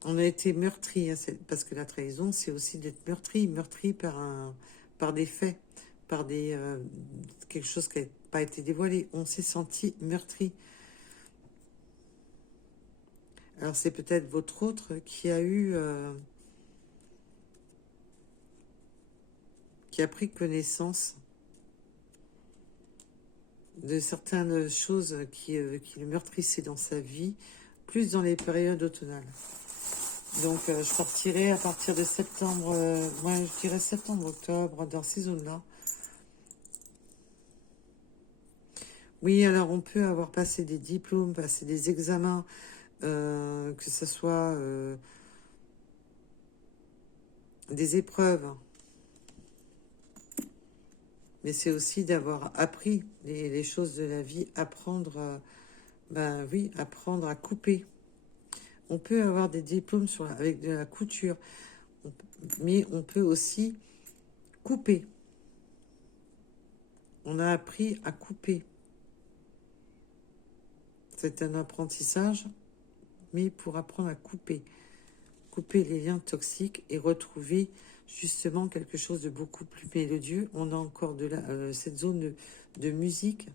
on a été meurtri, hein, parce que la trahison, c'est aussi d'être meurtri par des faits, par quelque chose qui n'a pas été dévoilé. On s'est senti meurtri. Alors c'est peut-être votre autre qui a pris connaissance de certaines choses qui le meurtrissaient dans sa vie, plus dans les périodes automnales. Donc je partirai à partir de septembre, moi je dirais septembre-octobre, dans ces zones-là. Oui, alors on peut avoir passé des diplômes, passé des examens, que ce soit des épreuves. Mais c'est aussi d'avoir appris les choses de la vie, apprendre, ben oui, apprendre à couper. On peut avoir des diplômes avec de la couture, mais on peut aussi couper. On a appris à couper. C'est un apprentissage, mais pour apprendre à couper. Couper les liens toxiques et retrouver justement quelque chose de beaucoup plus mélodieux. On a encore cette zone de musique.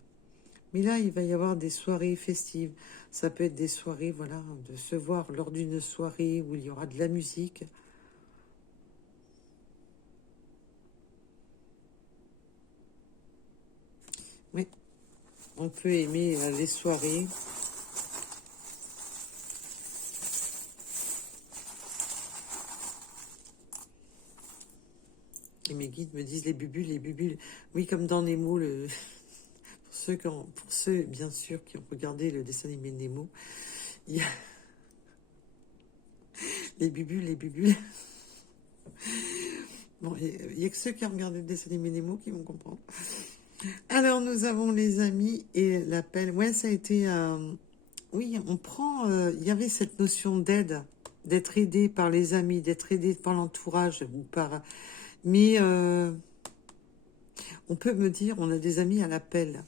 Mais là, il va y avoir des soirées festives. Ça peut être des soirées, voilà, de se voir lors d'une soirée où il y aura de la musique. Oui, on peut aimer les soirées. Et mes guides me disent les bubules, les bubules. Oui, comme dans Nemo, pour ceux, bien sûr, qui ont regardé le dessin animé Nemo, il y a les bubules, les bubules. Bon, il n'y a que ceux qui ont regardé le dessin animé Nemo qui vont comprendre. Alors, nous avons les amis et l'appel. Ouais, ça a été... oui, on prend... il y avait cette notion d'aide, d'être aidé par les amis, d'être aidé par l'entourage ou par... Mais on peut me dire, on a des amis à l'appel.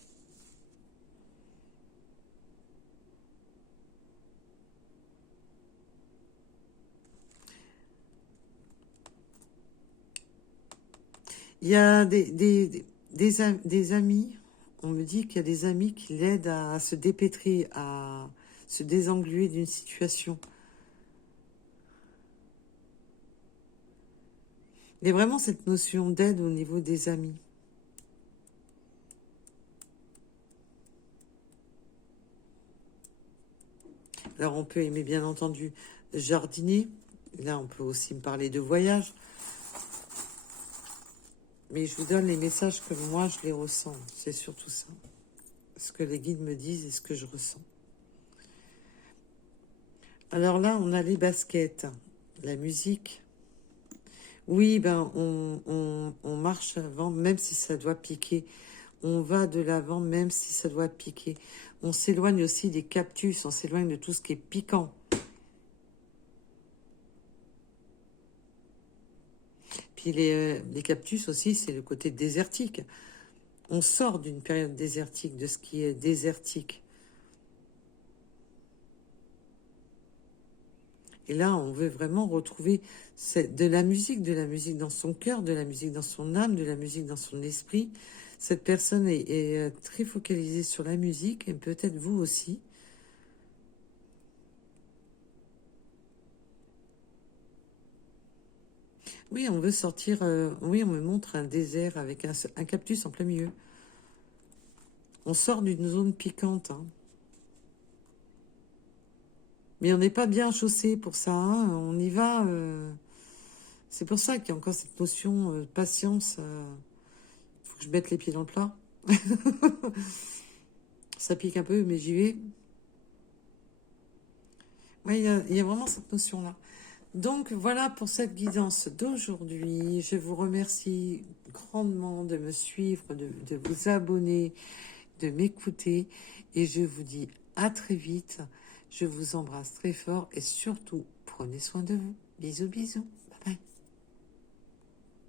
Il y a des amis, on me dit qu'il y a des amis qui l'aident à se dépêtrer, à se désengluer d'une situation. Il y a vraiment cette notion d'aide au niveau des amis. Alors on peut aimer bien entendu jardiner. Là on peut aussi me parler de voyage. Mais je vous donne les messages que moi je les ressens. C'est surtout ça. Ce que les guides me disent et ce que je ressens. Alors là on a les baskets, la musique. Oui, ben on marche avant même si ça doit piquer. On va de l'avant même si ça doit piquer. On s'éloigne aussi des cactus, on s'éloigne de tout ce qui est piquant. Puis les cactus aussi, c'est le côté désertique. On sort d'une période désertique, de ce qui est désertique. Et là, on veut vraiment retrouver de la musique dans son cœur, de la musique dans son âme, de la musique dans son esprit. Cette personne est très focalisée sur la musique, et peut-être vous aussi. Oui, on veut sortir. Oui, on me montre un désert avec un cactus en plein milieu. On sort d'une zone piquante. Hein. Mais on n'est pas bien chaussé pour ça. Hein. On y va. C'est pour ça qu'il y a encore cette notion de patience. Faut que je mette les pieds dans le plat. Ça pique un peu, mais j'y vais. Oui, il y a vraiment cette notion-là. Donc voilà pour cette guidance d'aujourd'hui. Je vous remercie grandement de me suivre, de vous abonner, de m'écouter. Et je vous dis à très vite. Je vous embrasse très fort et surtout, prenez soin de vous. Bisous, bisous.